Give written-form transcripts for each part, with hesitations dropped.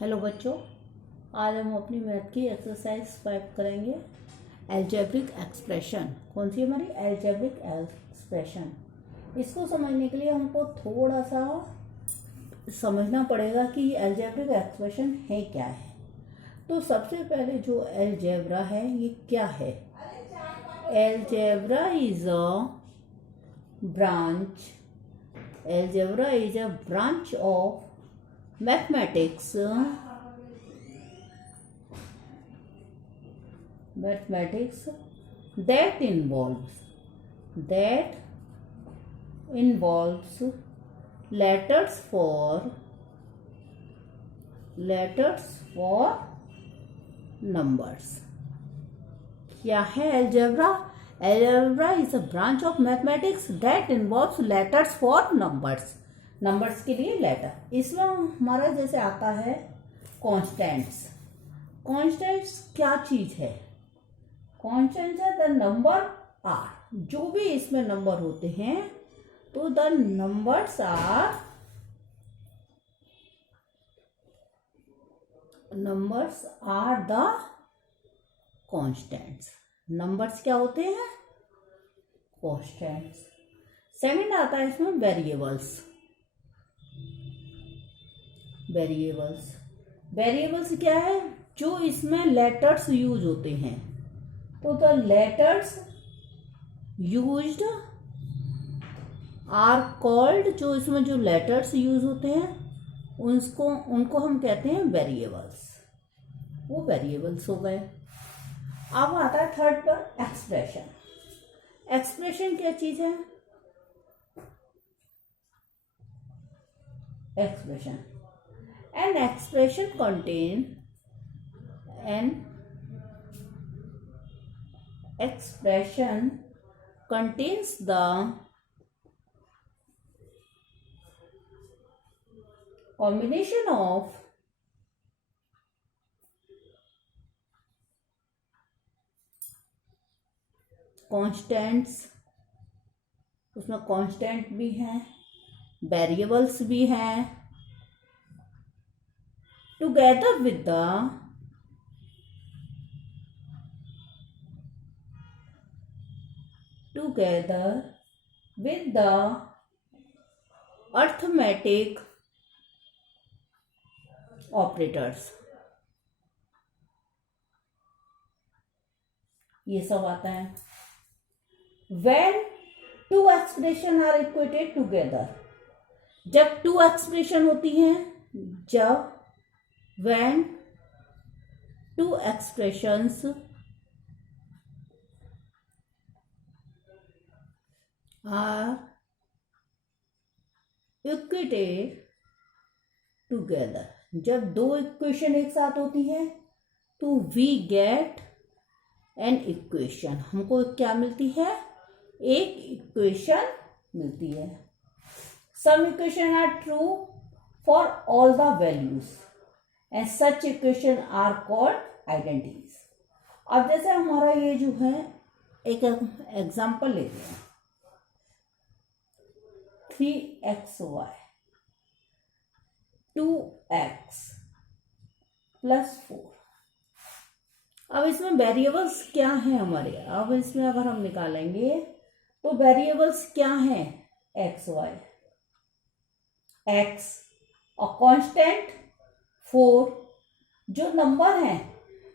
Hello बच्चों, आज हम अपनी मैथ की एक्सरसाइज 5 करेंगे। Algebraic expression. कौन सी हमारी एल्जेब्रिक एक्सप्रेशन। इसको समझने के लिए हमको थोड़ा सा समझना पड़ेगा कि एल्जेब्रिक एक्सप्रेशन है क्या है। तो सबसे पहले जो एल्जेब्रा है ये क्या है। Algebra is a branch algebra is a branch of mathematics that involves letters for numbers. क्या है algebra? Algebra is a branch of mathematics that involves letters for numbers. Numbers के लिए लेटर। इसमें हमारा जैसे आता है कॉन्स्टेंट्स। कॉन्स्टेंट्स क्या चीज है? कॉन्स्टेंट्स है द नंबर आर। जो भी इसमें नंबर होते हैं तो the numbers are the constants. Numbers क्या होते हैं? कॉन्स्टेंट्स। सेकंड आता है इसमें वेरिएबल्स। वेरिएबल्स क्या है? जो इसमें लेटर्स यूज होते हैं। तो the letters used are called. जो इसमें जो लेटर्स यूज होते हैं उनको हम कहते हैं वेरिएबल्स। वो वेरिएबल्स हो गए। अब आता है थर्ड पर एक्सप्रेशन। एक्सप्रेशन क्या चीज है? Expression An expression contains the combination of constants। उसमें कांस्टेंट भी हैं, वेरिएबल्स भी हैं, together with the arithmetic operators। ये सब आता है। when two expression are equated together। जब टू एक्सप्रेशन होती हैं, when two expressions are equated together। जब दो इक्वेशन एक साथ होती है तो we get an equation। हमको क्या मिलती है? एक इक्वेशन मिलती है। Some equation are true for all the values and such equation are called identities। अब जैसे हमारा ये जो है एक एग्जाम्पल लेते हैं। 3xy 2x + 4। अब इसमें वेरिएबल्स क्या हैं हमारे? अब इसमें अगर हम निकालेंगे तो वेरिएबल्स क्या हैं? xy, x और कांस्टेंट 4। जो नंबर हैं,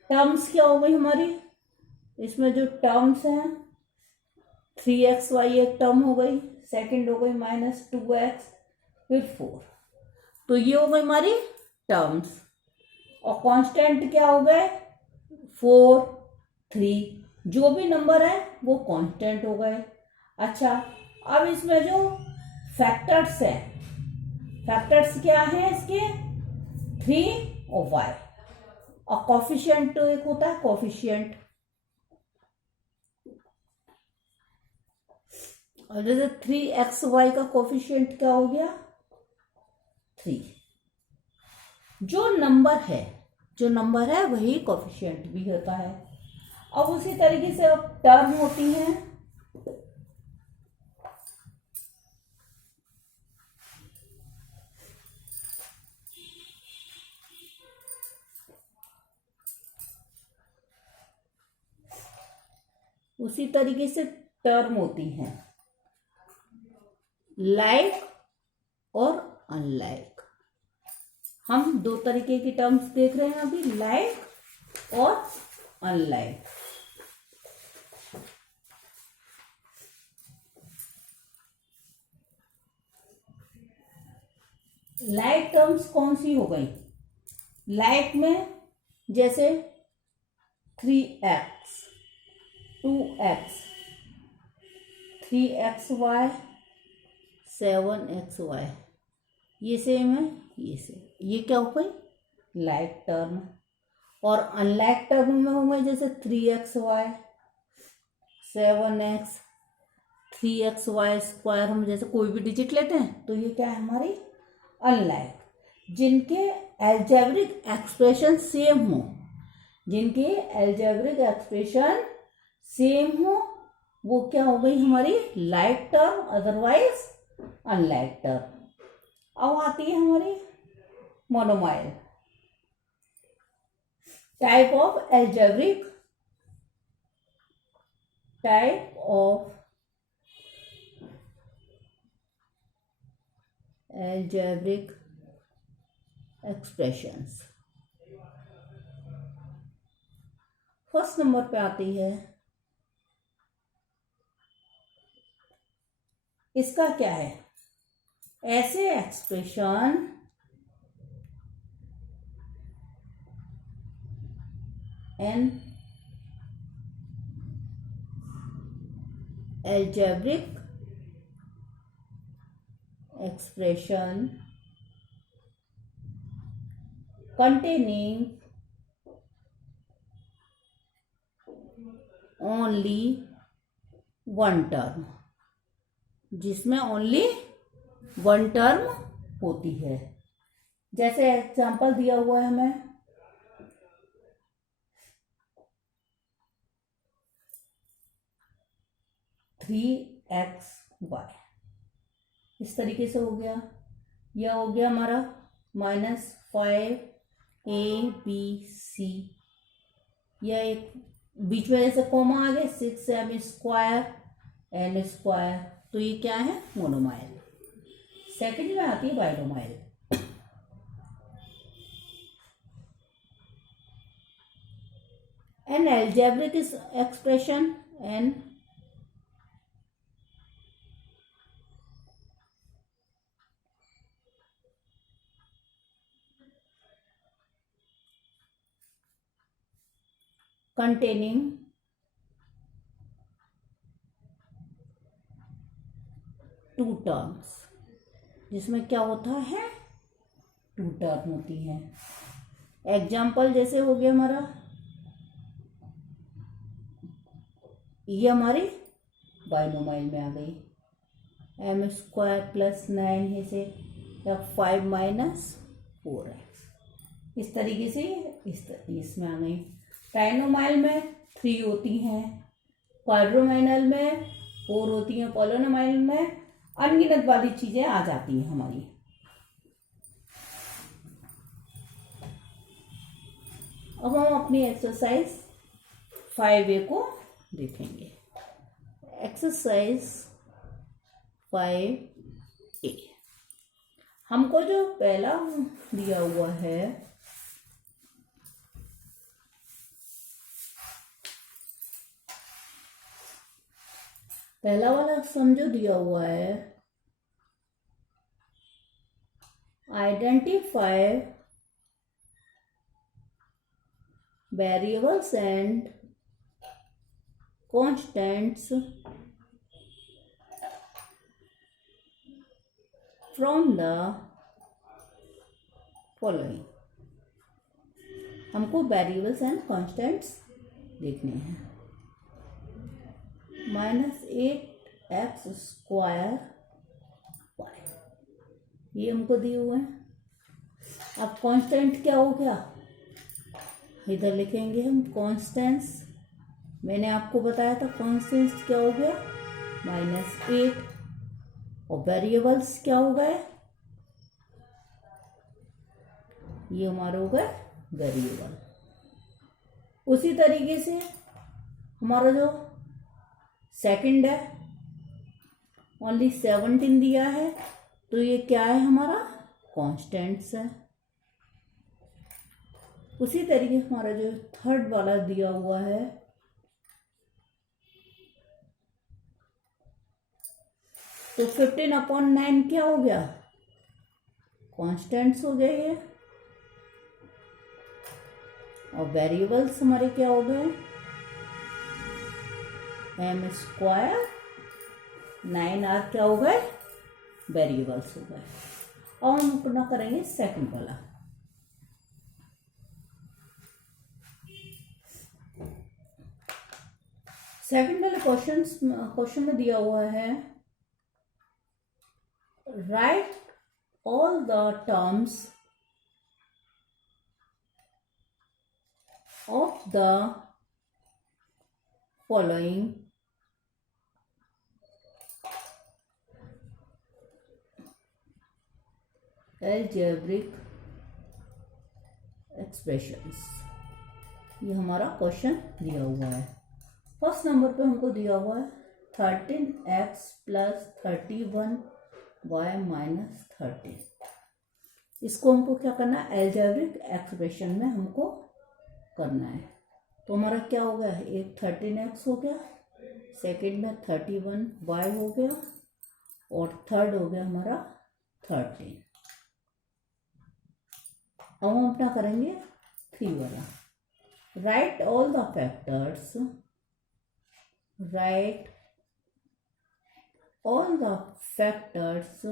टर्म्स क्या हो गई हमारी? इसमें जो टर्म्स हैं 3xy एक टर्म हो गई, सेकंड हो गई -2x, फिर 4। तो ये हो गई हमारी टर्म्स। और कांस्टेंट क्या हो गए? 4, 3। जो भी नंबर है वो कांस्टेंट हो गए। अच्छा, अब इसमें जो फैक्टर्स हैं, फैक्टर्स क्या हैं इसके? 3 और y। और कोफिशिएंट तो एक होता है कोफिशिएंट। और जैसे 3xy का कोफिशिएंट क्या हो गया? 3। जो नंबर है वही कोफिशिएंट भी होता है। अब उसी तरीके से अब टर्म होती हैं। उसी तरीके से टर्म होती हैं, लाइक और अनलाइक। हम दो तरीके की टर्म्स देख रहे हैं अभी, लाइक और अनलाइक। लाइक टर्म्स कौन सी हो गई? लाइक में जैसे 3x, 2x, 3xy, 7xy, ये सेम है, ये सेम, ये क्या हो गई? Like term. और अनलाइक टर्म में हो गई जैसे 3xy, 7x, 3xy²। हम जैसे कोई भी डिजिट लेते हैं तो ये क्या है हमारी अनलाइक। जिनके एल्जेब्रिक एक्सप्रेशन सेम हो, जिनके एल्जेब्रिक एक्सप्रेशन सेम हो, वो क्या हो गई हमारी like term, otherwise unlike term. अब आती है हमारी monomial. Type of algebraic expressions. First number पे आती है, इसका क्या है? ऐसे expression an algebraic expression containing only one term, जिसमें ओनली वन टर्म होती है। जैसे एग्जांपल दिया हुआ है हमें, थ्री एक्स वाई, इस तरीके से हो गया। यह हो गया हमारा -5ab/c। यह एक बीच में जैसे कोमा आ गए, 6m² n²। तो ये क्या है? मोनोमाइल। सेकंड में आती है binomial. An algebraic expression an containing two terms, जिसमें क्या होता है? टू टर्म होती हैं। एग्जाम्पल जैसे हो गया हमारा, ये हमारी बाइनोमाइल में आ गई, m² + 9 से, या 5 - 4x, इस तरीके से इसमें आ गई। ट्राइनोमाइल में 3 होती हैं, क्वाड्रोमाइनल में 4 होती हैं, पॉलिनोमाइल में अनगिनत वाली चीजें आ जाती हैं हमारी। अब हम अपनी एक्सरसाइज 5A को देखेंगे। एक्सरसाइज 5A, हमको जो पहला दिया हुआ है, पहला वाला समझो दिया हुआ है, identify variables and constants from the following. हमको वेरिएबल्स एंड कॉन्स्टेंट्स देखने हैं। -8x² y, ये हमको दिए हुए हैं। अब कांस्टेंट क्या हो गया? इधर लिखेंगे हम कांस्टेंट्स। मैंने आपको बताया था कांस्टेंट्स क्या हो गया? -8। और वेरिएबल्स क्या हो गए? ये हमारे हो गए वेरिएबल। उसी तरीके से हमारा जो सेकंड है, ओनली 17 दिया है, तो ये क्या है हमारा कॉन्स्टेंट्स है। उसी तरीके हमारा जो थर्ड वाला दिया हुआ है, तो 15/9 क्या हो गया, कॉन्स्टेंट्स हो गए ये, और वेरिएबल्स हमारे क्या हो गए, m², 9r क्या हो गए, वेरिएबल्स हो गए। अब हम अपना करेंगे सेकंड वाला। सेकंड वाले क्वेश्चन में दिया हुआ है, right all the terms of the following algebraic expressions. ये हमारा क्वेश्चन दिया हुआ है। फर्स्ट नंबर पे हमको दिया हुआ है 13x + 31y - 13। इसको हमको क्या करना है, अलजेब्रिक एक्सप्रेशन में हमको करना है। तो हमारा क्या हो गया, एक 13x हो गया, सेकंड में 31y हो गया, और थर्ड हो गया हमारा 13। अब हम अपना करेंगे 3 वाला। Right all the factors, write all the factors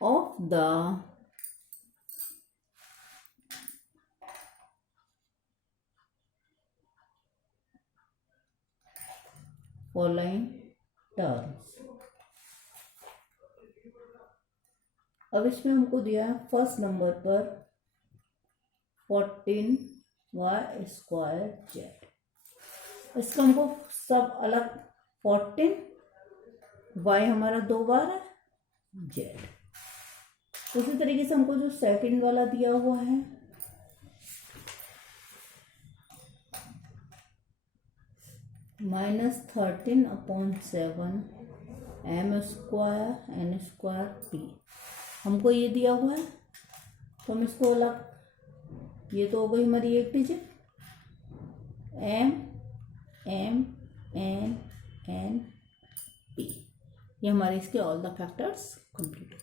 of the following terms। अब इसमें हमको दिया है फर्स्ट नंबर पर 14y²z। इसका हमको सब अलग, 14y हमारा 2 बार है, z। उसी तरीके से हमको जो सेकंड वाला दिया हुआ है, -13/7 m² n² p, हमको ये दिया हुआ है, तो हम इसको अलग, ये तो हो गई हमारी एक डिजिट, m n p, ये हमारे इसके ऑल द फैक्टर्स कंप्लीट।